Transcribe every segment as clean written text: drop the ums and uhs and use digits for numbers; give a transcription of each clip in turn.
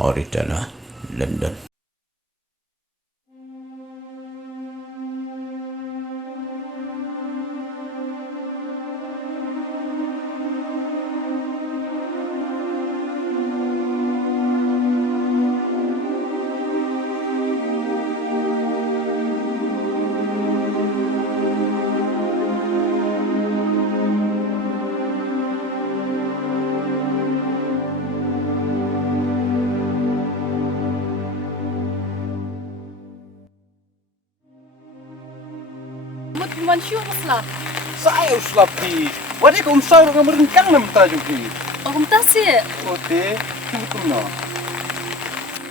Storyteller, London. Mut siya maslap. Saya uslap di. Wadi ko umsaw nga merengkang na mata juga. Om tasi. Ote, kibutum na.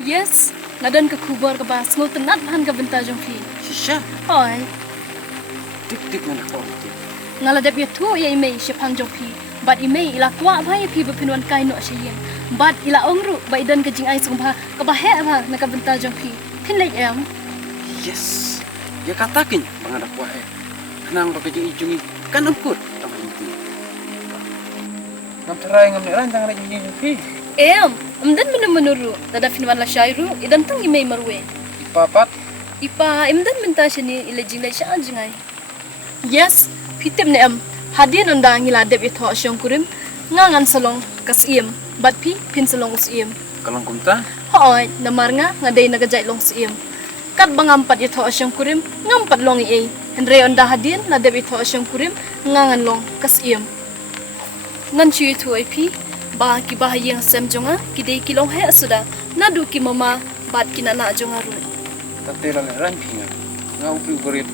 Yes, ngadan ke kubur ke bas ngul tenat bahan ke benta jong fi. Sisya, Oi, tik mana kau ti. ngala dep ya tu ya imei she pang jong fi. Bat imei ila kwa ba ya fi bepinwan kai no she yen. Bat ila ongru ba idan ke jing ai sung ba ke ba he ba na ke benta jong fi. Pin lek em. Yes. Ya katakin pangadak wae. Kenang pakai jeng ijungi kan emput tambah inti. Ngam cerai ngam neran jangan lagi jeng fi. Em, amdan menuru tada finwan la shairu idan tang imei marwe. Ipapat Ipa imdan minta shani ila jing lai sha jingai. Yes, pitem ne am. Hadin anda ngila dep ya tho shong kurim ngangan salong kasiem. Bat pi pin salong usiem. kalang kumta. Hoy, namar nga day nagajay long siem. Kat bangampat ya tho shong kurim ngampat long i. Andre anda hadin na dep ito shong kurim ngangan long kasiem. Ngan chu itu ip ba ki bahayang sem jonga kidei kilong he suda nadu ki mama bat kinana jonga ru. Tatela neran pinga. Ngau pi berit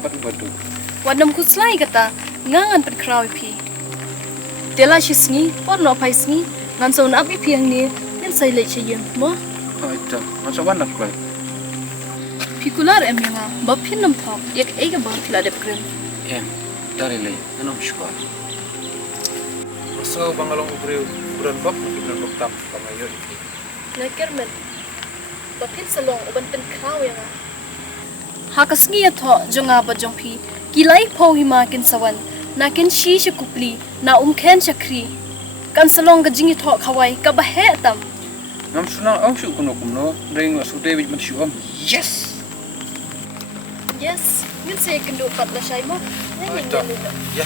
batu. Wadam kuslai kata ngangan pet kraw ip. Tela shisni por no paisni ngan so na ip yang ni nen sai le chayem mo. Oh itu, macam mana kau? Pikular em yang ba pinam thok yak ega ba phila dep krim. Dari lay, anong sekolah? So bangalong ubriu buran bak tam pangayo. Nakermen. Ba pin salong uban pen kraw yang. Hakasngi ya tho jonga ba jongpi kilai pho hima kin sawan na kin shi kupli na khen chakri kan salong ga jingi tho khawai ka ba he tam. Ngam sunang ang su kuno kumno, ring su David man su am. Yes. Yes, ngin se kendo pat la shay mo. Ya.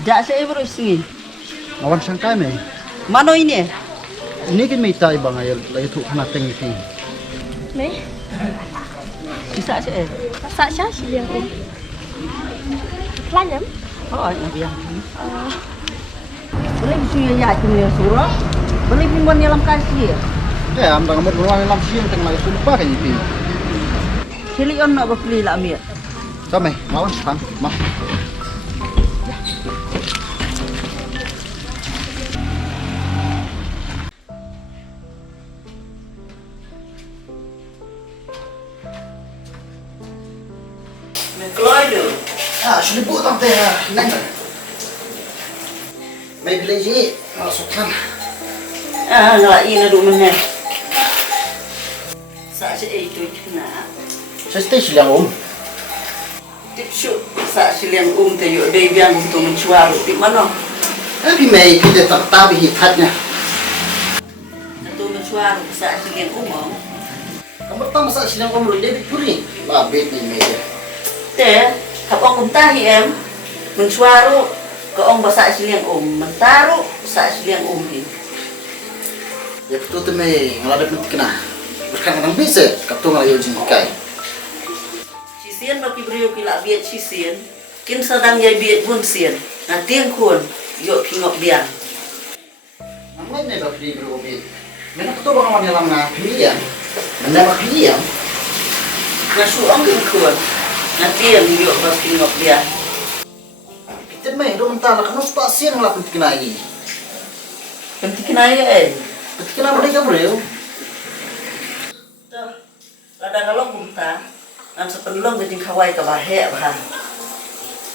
Jak saya berusi. Awan sangkai me. Mano ini? Ini kan mita ibang ayat lagi tu kena tengi ti. Mấy Bisa sih. Sa siya si Liang Um. Lanyam? Oh, yang biang. Boleh suya ya cuma surah. Boleh pimbon dalam kasih. Ya, am bang mo ruang lam siang teng mai sun pa kan yipi. Cili on nak beli lah amir. Sampai, lawan sam, mah. Keluar dulu. Ah, sudah buat tante nang. Mai beli je, masukkan. Nggak ini dulu mana. Saat itu kena. Saya stay silang Tipsu saat siliang tu yuk dia biang untuk mencuar di mana? Tapi mai kita tak tahu hitatnya. Untuk mencuar saat siliang Kamu tahu masa silang lu dia puri. Lah bet ni mai. Teh, kapong tahi em mencuaru ke bahasa siliang mentaru saat siliang ni. Ya betul tu mai ngalada pun kena. Berkang bisa kaptung ngalayo jingkai. Sisian bagi beriu kila biat sisian, kin sedang jai biat bun sian. Nanti yang kun, yuk kingok biang. Namai ni bak di berobi. Mana betul bang awan dalam ngapi ya. Mana bak ya. Nasuang kin kun, nanti yang yuk bak kingok biang. Kita mai do mentala kan spasian ngalap kena ini. Penting aja Kena mereka beriu. Tuh, ada kalau bunta, nan sepelong jadi kawai kebahe bah.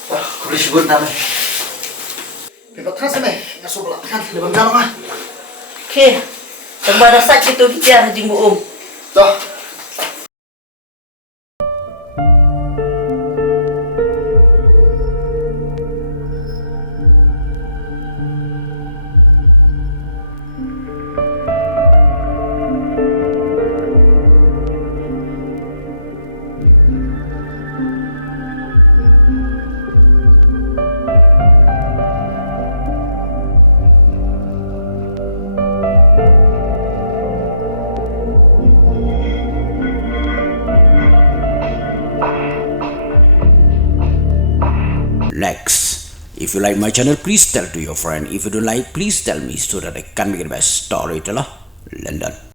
Wah, kulit sebut nama. Bebas kan sana, ngasuh belakang, lebih dalam ah. Oke, tembara sakit tu kita haji muum. Tuh. Next, if you like my channel, please tell to your friend. If you don't like, please tell me so that I can make the best storyteller. London.